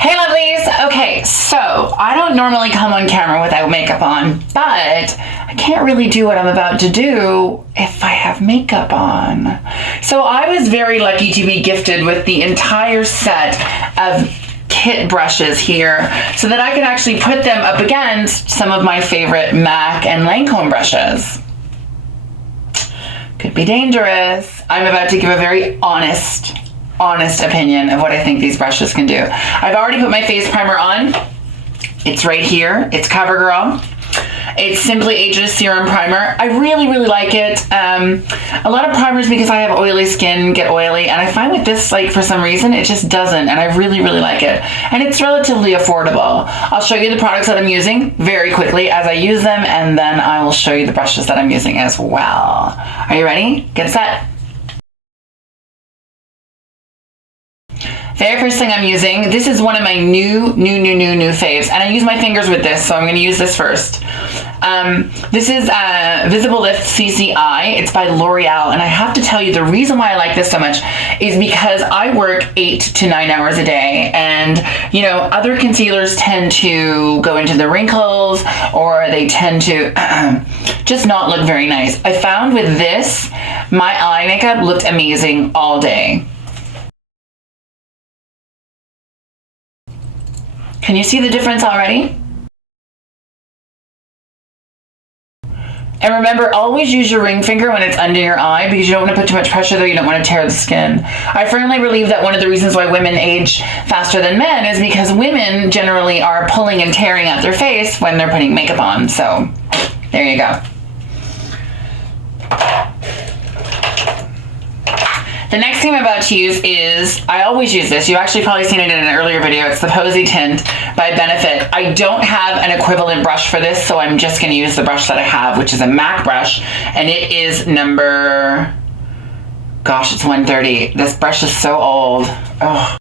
Hey lovelies! Okay, so I don't normally come on camera without makeup on, but I can't really do what I'm about to do if I have makeup on. So I was very lucky to be gifted with the entire set of kit brushes here so that I could actually put them up against some of my favorite MAC and LANCOME brushes. Could be dangerous. I'm about to give a very honest opinion of what I think these brushes can do. I've already put my face primer on. It's right here. It's CoverGirl. It's Simply Ageless Serum Primer. I really like it. A lot of primers, because I have oily skin, get oily, and I find with this, like, for some reason, it just doesn't, and I really like it. And it's relatively affordable. I'll show you the products that I'm using very quickly as I use them, and then I will show you the brushes that I'm using as well. Are you ready? Get set. Very first thing I'm using, this is one of my new faves, and I use my fingers with this, so I'm going to use this first. This is Visible Lift CCI. It's by L'Oreal, and I have to tell you, the reason why I like this so much is because I work 8 to 9 hours a day, and you know, other concealers tend to go into the wrinkles, or they tend to just not look very nice. I found with this, my eye makeup looked amazing all day. Can you see the difference already? And remember, always use your ring finger when it's under your eye, because you don't want to put too much pressure there. You don't want to tear the skin. I firmly believe that one of the reasons why women age faster than men is because women generally are pulling and tearing at their face when they're putting makeup on. So there you go. The next thing I'm about to use is, I always use this. You actually probably seen it in an earlier video. It's the Posy Tint by Benefit. I don't have an equivalent brush for this, so I'm just going to use the brush that I have, which is a MAC brush, and it is number, gosh, it's 130. This brush is so old. Oh.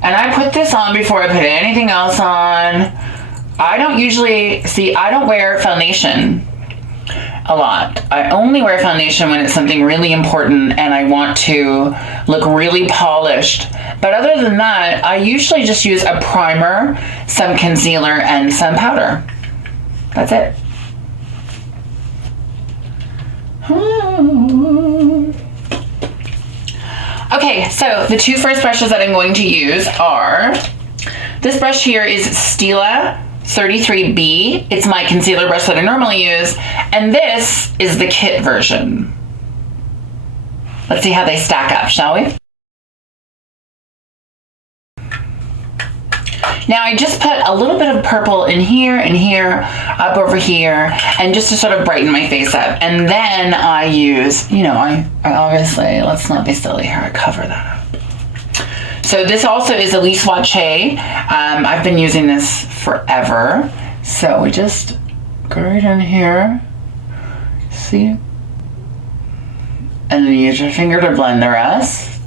And I put this on before I put anything else on. I don't usually, I don't wear foundation a lot. I only wear foundation when it's something really important and I want to look really polished. But other than that, I usually just use a primer, some concealer, and some powder. That's it. Okay, so the two first brushes that I'm going to use are, this brush here is STILA 33B. It's my concealer brush that I normally use, and this is the kit version. Let's see how they stack up, shall we? Now I just put a little bit of purple in here and here, up over here, and just to sort of brighten my face up. And then I use, you know, I obviously, let's not be silly here, I cover that up. So this also is a Lee Swatché. I've been using this forever. So we just go right in here, see? And then you use your finger to blend the rest.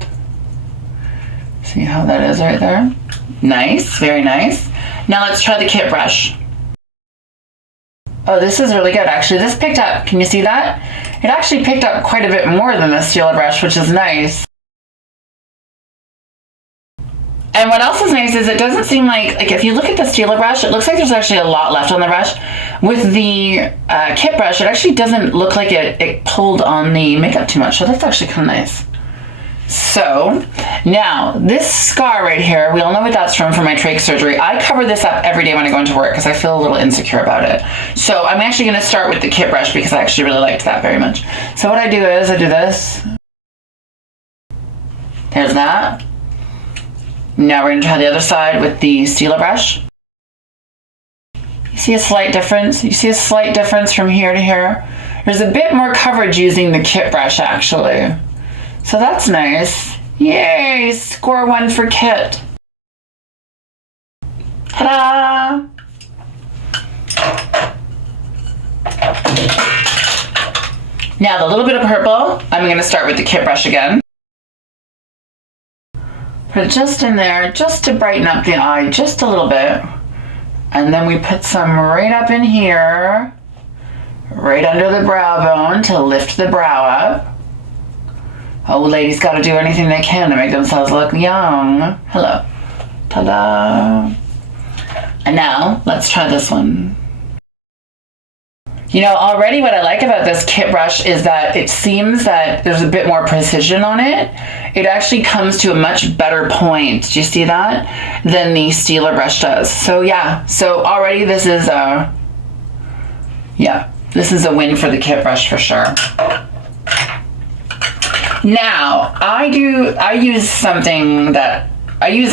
See how that is right there? Nice, very nice. Now let's try the kit brush. Oh, this is really good, actually. This picked up, can you see that? It actually picked up quite a bit more than the STILA brush, which is nice. And what else is nice is it doesn't seem like if you look at the STILA brush, it looks like there's actually a lot left on the brush. With the kit brush, it actually doesn't look like it pulled on the makeup too much, so that's actually kind of nice. So, now, this scar right here, we all know what that's from my trach surgery. I cover this up every day when I go into work because I feel a little insecure about it. So, I'm actually going to start with the kit brush because I actually really liked that very much. So, what I do is I do this. There's that. Now we're going to try the other side with the STILA brush. You see a slight difference? You see a slight difference from here to here? There's a bit more coverage using the kit brush, actually. So that's nice. Yay! Score 1 for kit. Ta-da! Now the little bit of purple, I'm going to start with the kit brush again. Put it just in there, just to brighten up the eye, just a little bit. And then we put some right up in here, right under the brow bone to lift the brow up. Old ladies got to do anything they can to make themselves look young. Hello. Ta-da. And now, let's try this one. You know, already what I like about this kit brush is that it seems that there's a bit more precision on it. It actually comes to a much better point, do you see that? Than the STILA brush does. So yeah, so already this is a, this is a win for the kit brush for sure. Now, I use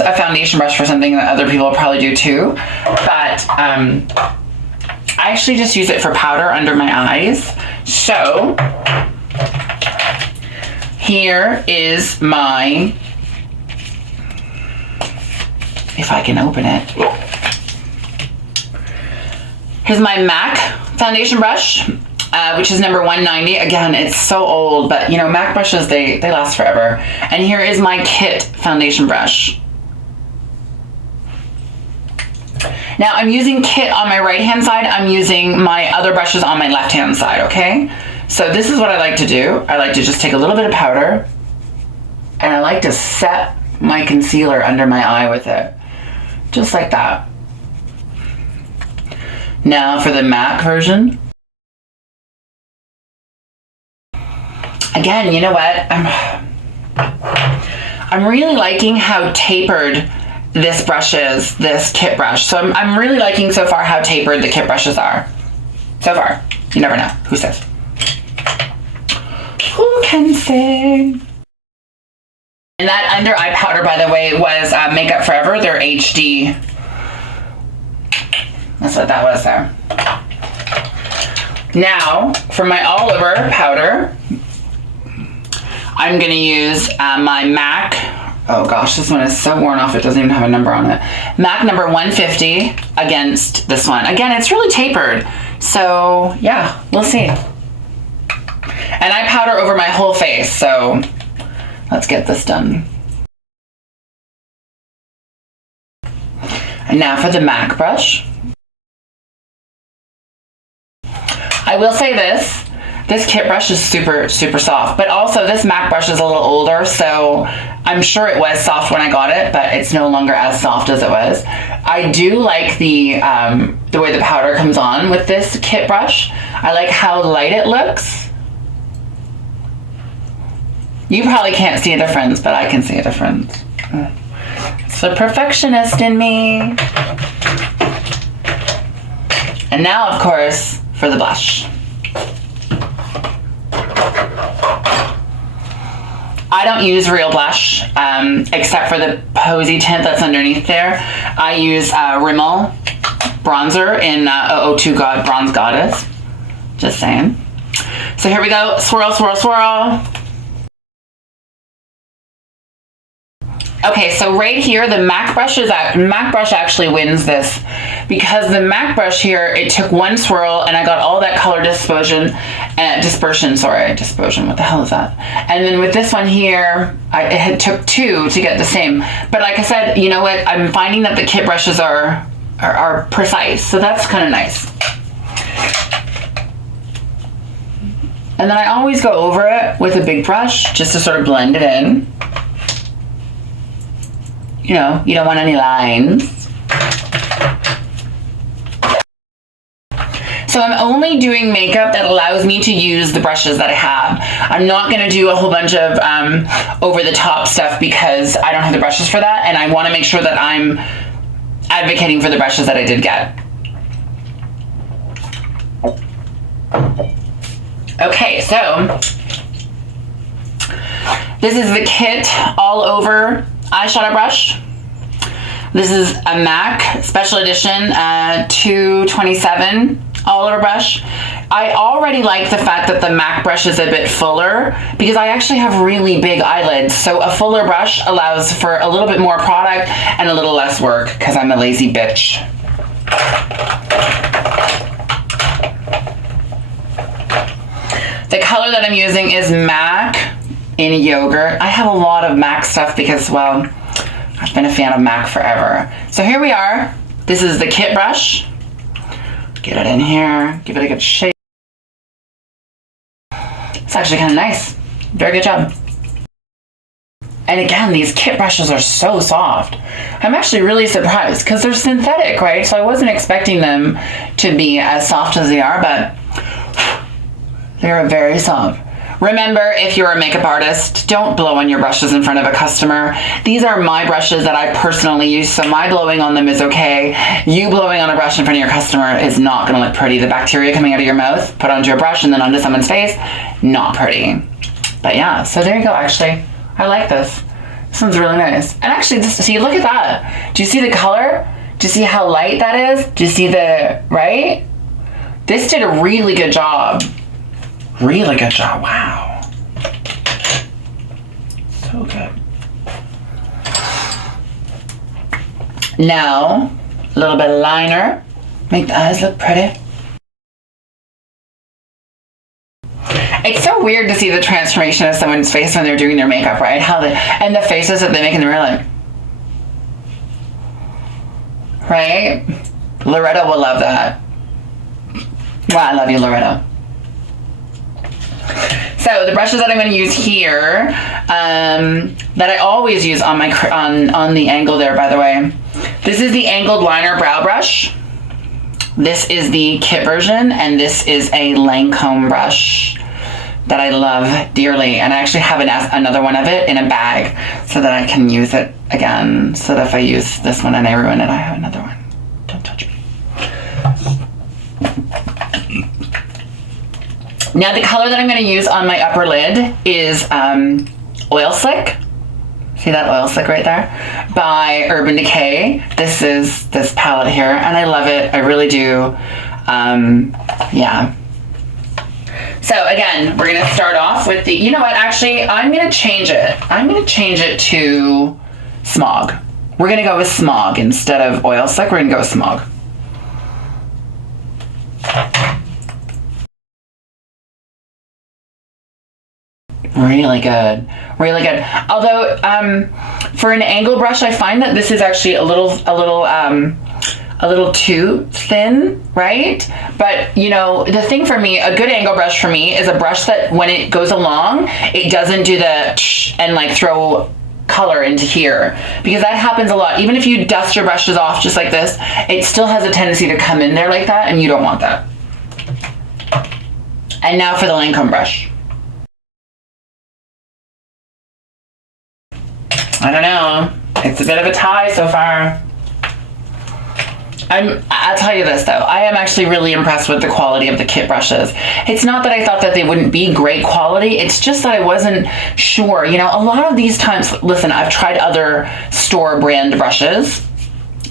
a foundation brush for something that other people probably do too, but I actually just use it for powder under my eyes. So here is my, if I can open it, here's my MAC foundation brush, which is number 190. Again, it's so old, but you know, MAC brushes, they last forever. And here is my kit foundation brush. Now I'm using kit on my right hand side. I'm using my other brushes on my left hand side, okay? So this is what I like to do. I like to just take a little bit of powder and I like to set my concealer under my eye with it. Just like that. Now for the MAC version. Again, you know what? I'm really liking how tapered this brush is, this kit brush. So I'm really liking so far how tapered the kit brushes are. So far. You never know. Who says? Who can say? And that under eye powder, by the way, was Makeup Forever, their HD. That's what that was there. Now, for my all over powder, I'm going to use my MAC. Oh gosh, this one is so worn off, it doesn't even have a number on it. MAC number 150 against this one. Again, it's really tapered. So yeah, we'll see. And I powder over my whole face, so let's get this done. And now for the MAC brush. I will say this kit brush is super, super soft, but also this MAC brush is a little older, so I'm sure it was soft when I got it, but it's no longer as soft as it was. I do like the way the powder comes on with this kit brush. I like how light it looks. You probably can't see a difference, but I can see a difference. It's the perfectionist in me. And now, of course, for the blush. I don't use real blush, except for the posy tint that's underneath there. I use Rimmel bronzer in 002 Bronze Goddess. Just saying. So here we go. Swirl, swirl, swirl. Okay, so right here, the MAC brush actually wins this, because the MAC brush here, it took one swirl and I got all that color dispersion, what the hell is that? And then with this one here, it took two to get the same. But like I said, you know what? I'm finding that the kit brushes are precise, so that's kind of nice. And then I always go over it with a big brush just to sort of blend it in. You know, you don't want any lines. So I'm only doing makeup that allows me to use the brushes that I have. I'm not going to do a whole bunch of over-the-top stuff because I don't have the brushes for that, and I want to make sure that I'm advocating for the brushes that I did get. Okay, so this is the kit all over eyeshadow brush. This is a MAC special edition 227 all over brush. I already like the fact that the MAC brush is a bit fuller because I actually have really big eyelids, so a fuller brush allows for a little bit more product and a little less work because I'm a lazy bitch. The color that I'm using is MAC in Yogurt. I have a lot of MAC stuff because, well, I've been a fan of MAC forever. So here we are. This is the kit brush. Get it in here, give it a good shake. It's actually kind of nice. Very good job. And again, these kit brushes are so soft. I'm actually really surprised because they're synthetic, right? So I wasn't expecting them to be as soft as they are, but they're very soft. Remember, if you're a makeup artist, don't blow on your brushes in front of a customer. These are my brushes that I personally use, so my blowing on them is okay. You blowing on a brush in front of your customer is not gonna look pretty. The bacteria coming out of your mouth, put onto your brush and then onto someone's face, not pretty. But yeah, so there you go, actually. I like this. This one's really nice. And actually, just see, look at that. Do you see the color? Do you see how light that is? Do you see the, right? This did a really good job. Really good job, wow. So good. Now, a little bit of liner. Make the eyes look pretty. It's so weird to see the transformation of someone's face when they're doing their makeup, right? And the faces that they make in the real life. Right? Loretta will love that. Wow, I love you, Loretta. So the brushes that I'm going to use here, that I always use on my on the angle there, by the way. This is the angled liner brow brush. This is the kit version, and this is a LANCOME brush that I love dearly. And I actually have another one of it in a bag so that I can use it again. So that if I use this one and I ruin it, I have another one. Don't touch me. Now the color that I'm going to use on my upper lid is Oil Slick. See that Oil Slick right there? By Urban Decay. This is this palette here, and I love it. I really do. Yeah. So again, we're going to start off with the, you know what, actually, I'm going to change it. I'm going to change it to Smog. We're going to go with Smog instead of Oil Slick. We're going to go with Smog. Really good, really good. Although for an angle brush, I find that this is actually a little too thin, right? But you know, the thing for me, a good angle brush for me is a brush that when it goes along, it doesn't do the and like throw color into here, because that happens a lot. Even if you dust your brushes off just like this, it still has a tendency to come in there like that, and you don't want that. And now for the LANCOME brush. I don't know. It's a bit of a tie so far. I'll tell you this though, I am actually really impressed with the quality of the kit brushes. It's not that I thought that they wouldn't be great quality, it's just that I wasn't sure. You know, a lot of these times, listen, I've tried other store brand brushes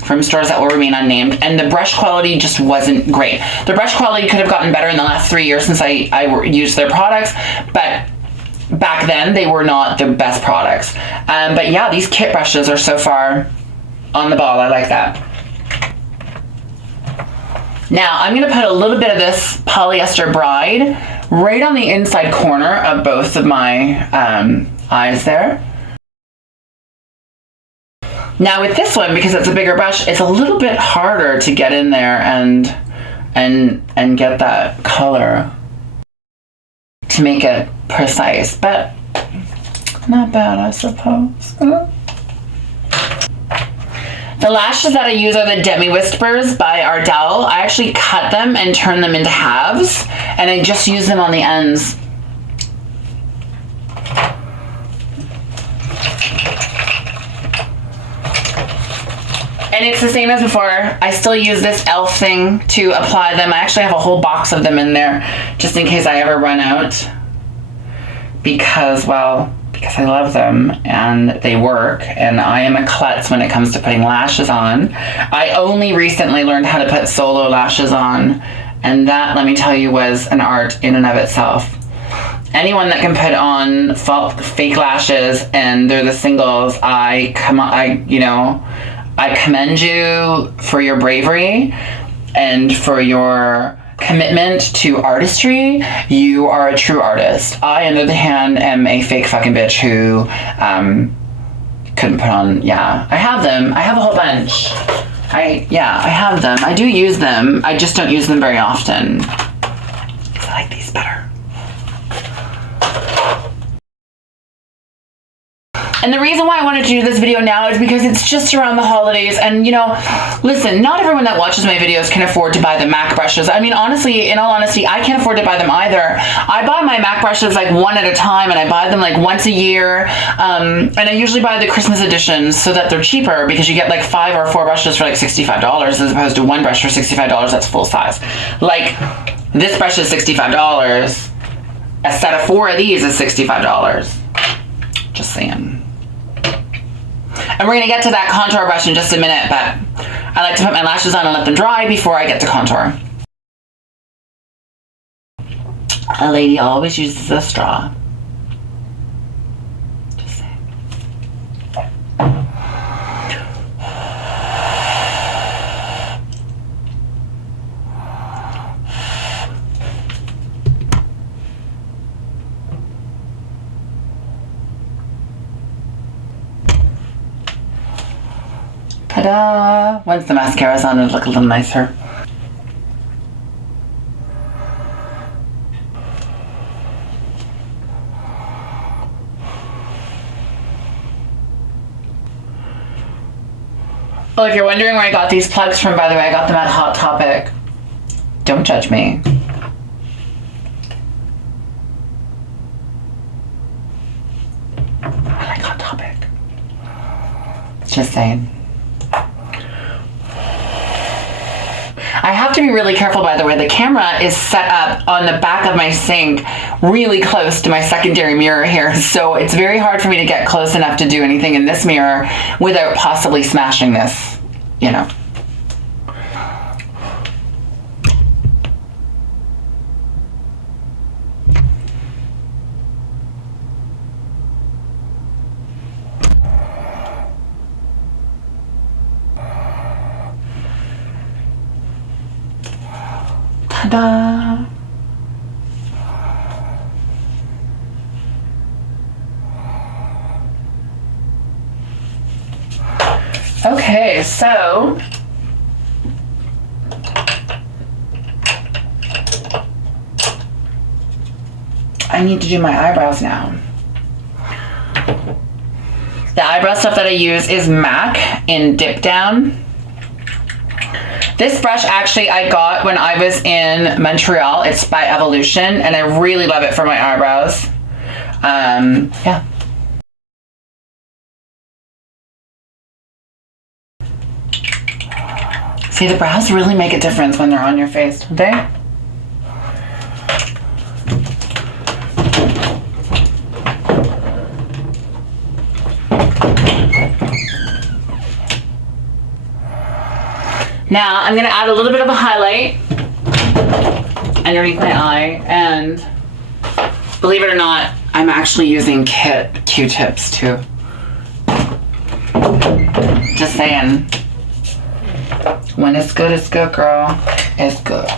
from stores that will remain unnamed, and the brush quality just wasn't great. The brush quality could have gotten better in the last 3 years since I used their products, but back then they were not the best products. But yeah, these kit brushes are so far on the ball. I like that. Now I'm gonna put a little bit of this Polyester Bride right on the inside corner of both of my eyes there. Now with this one, because it's a bigger brush, it's a little bit harder to get in there and get that color to make it precise, but not bad, I suppose. The lashes that I use are the Demi Whispers by Ardell. I actually cut them and turn them into halves, and I just use them on the ends. And it's the same as before. I still use this e.l.f. thing to apply them. I actually have a whole box of them in there just in case I ever run out. Because I love them and they work, and I am a klutz when it comes to putting lashes on. I only recently learned how to put solo lashes on, and that, let me tell you, was an art in and of itself. Anyone that can put on fake lashes and they're the singles, I commend you for your bravery and for your commitment to artistry. You are a true artist. I, on the other hand, am a fake fucking bitch who couldn't put on, I have them. I have a whole bunch. I have them. I do use them. I just don't use them very often. I like these better. And the reason why I wanted to do this video now is because it's just around the holidays. And you know, listen, not everyone that watches my videos can afford to buy the MAC brushes. I mean, honestly, in all honesty, I can't afford to buy them either. I buy my MAC brushes like one at a time, and I buy them like once a year. And I usually buy the Christmas editions so that they're cheaper, because you get like 5 or 4 brushes for like $65 as opposed to one brush for $65 that's full size. Like, this brush is $65. A set of 4 of these is $65. Just saying. And we're gonna get to that contour brush in just a minute, but I like to put my lashes on and let them dry before I get to contour. A lady always uses a straw. Just saying. Ta-da! Once the mascara's on, it'll look a little nicer. Oh, if you're wondering where I got these plugs from, by the way, I got them at Hot Topic. Don't judge me. I like Hot Topic. Just saying. I have to be really careful, by the way. The camera is set up on the back of my sink really close to my secondary mirror here, so it's very hard for me to get close enough to do anything in this mirror without possibly smashing this, you know. Ta-da! Okay, so I need to do my eyebrows now. The eyebrow stuff that I use is MAC in Dip Down. This brush actually I got when I was in Montreal. It's by Evolution, and I really love it for my eyebrows. Yeah. See, the brows really make a difference when they're on your face, don't they? Now I'm gonna add a little bit of a highlight underneath my eye, and believe it or not, I'm actually using Q-tips too. Just saying. When it's good, girl. It's good.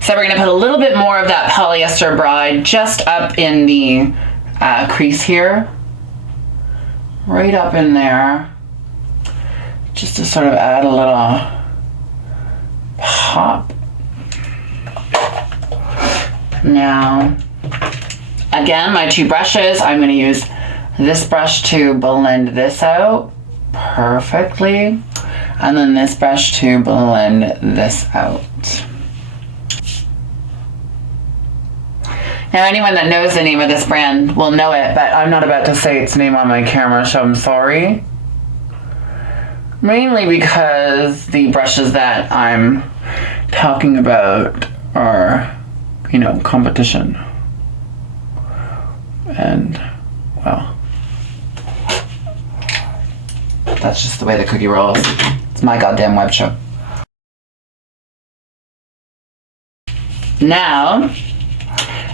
So we're gonna put a little bit more of that Polyester Bride just up in the crease here. Right up in there. Just to sort of add a little pop. Now, again, my 2 brushes, I'm gonna use this brush to blend this out perfectly, and then this brush to blend this out. Now, anyone that knows the name of this brand will know it, but I'm not about to say its name on my camera, so I'm sorry. Mainly because the brushes that I'm talking about are, you know, competition. And, well, that's just the way the cookie rolls. It's my goddamn web show. Now,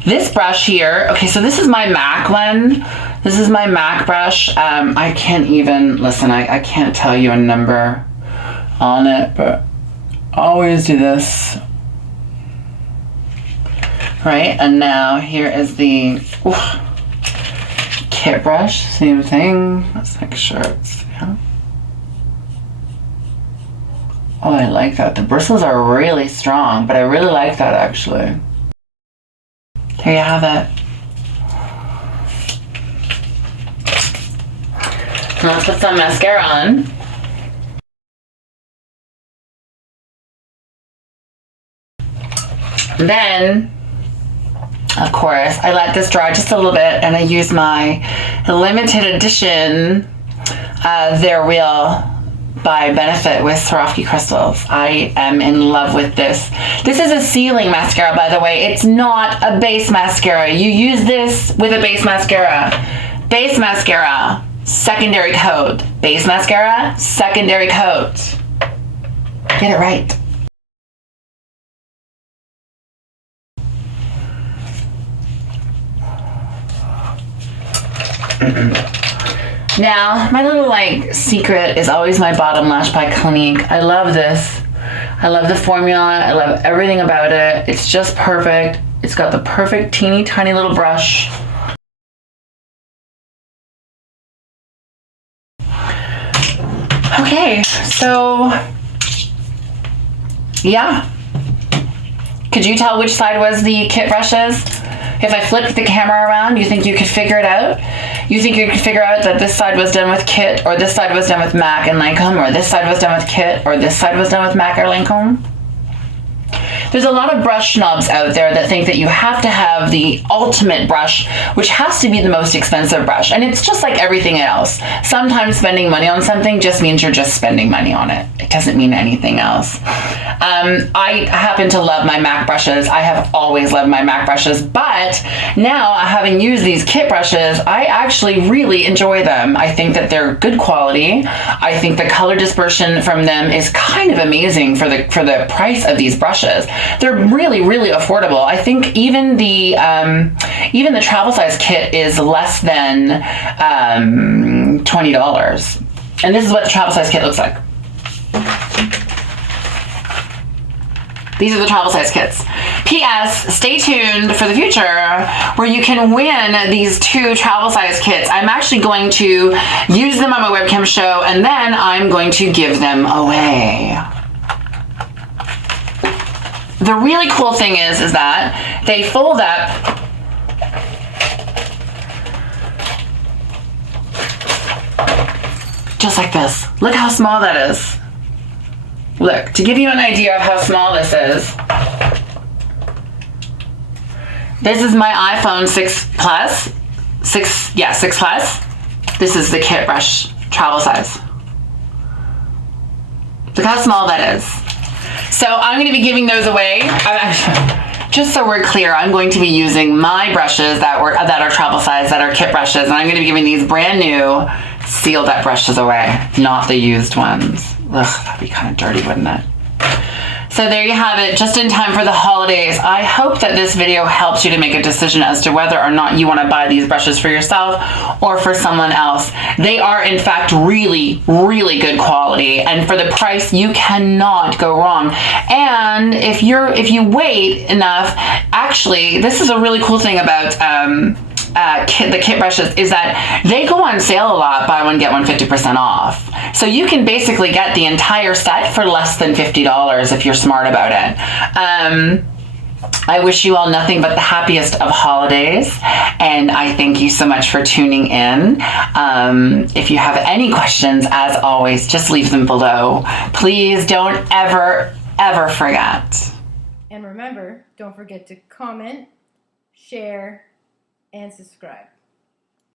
this brush here, okay, so this is my MAC one. This is my MAC brush. I can't even, listen, I can't tell you a number on it, but I always do this. Right, and now here is the kit brush, same thing. Let's make sure it's, yeah. Oh, I like that. The bristles are really strong, but I really like that actually. There you have it. Let's put some mascara on. Then, of course, I let this dry just a little bit and I use my limited edition They're Real by Benefit with Swarovski crystals. I am in love with this. This is a sealing mascara, by the way. It's not a base mascara. You use this with a base mascara. Base mascara, secondary coat. Base mascara, secondary coat. Get it right. Now, my little secret is always my bottom lash by Clinique. I love this. I love the formula. I love everything about it. It's just perfect. It's got the perfect teeny tiny little brush. Okay, so yeah. Could you tell which side was the kit brushes? If I flipped the camera around, you think you could figure it out? You think you could figure out that this side was done with Kit, or this side was done with MAC and LANCOME, or this side was done with Kit, or this side was done with MAC or LANCOME? There's a lot of brush snobs out there that think that you have to have the ultimate brush, which has to be the most expensive brush. And it's just like everything else. Sometimes spending money on something just means you're just spending money on it. It doesn't mean anything else. I happen to love my MAC brushes. I have always loved my MAC brushes, but now having used these kit brushes, I actually really enjoy them. I think that they're good quality. I think the color dispersion from them is kind of amazing for the price of these brushes. They're really, really affordable. I think even the travel size kit is less than $20. And this is what the travel size kit looks like. These are the travel size kits. P.S. Stay tuned for the future where you can win these 2 travel size kits. I'm actually going to use them on my webcam show and then I'm going to give them away. The really cool thing is that they fold up just like this. Look how small that is. Look, to give you an idea of how small this is, this is my iPhone 6 Plus. 6 Plus. This is the kit brush travel size. Look how small that is. So I'm going to be giving those away. Just so we're clear, I'm going to be using my brushes that are travel size, that are kit brushes, and I'm going to be giving these brand new sealed up brushes away, not the used ones. Ugh, that'd be kind of dirty, wouldn't it? So there you have it, just in time for the holidays. I hope that this video helps you to make a decision as to whether or not you want to buy these brushes for yourself or for someone else. They are in fact really, really good quality, and for the price you cannot go wrong. And if you wait enough, actually this is a really cool thing about the kit brushes is that they go on sale a lot, buy one get one 50% off. So you can basically get the entire set for less than $50 if you're smart about it. I wish you all nothing but the happiest of holidays, and I thank you so much for tuning in. If you have any questions, as always, just leave them below. Please don't ever forget. And remember, don't forget to comment, share, and subscribe.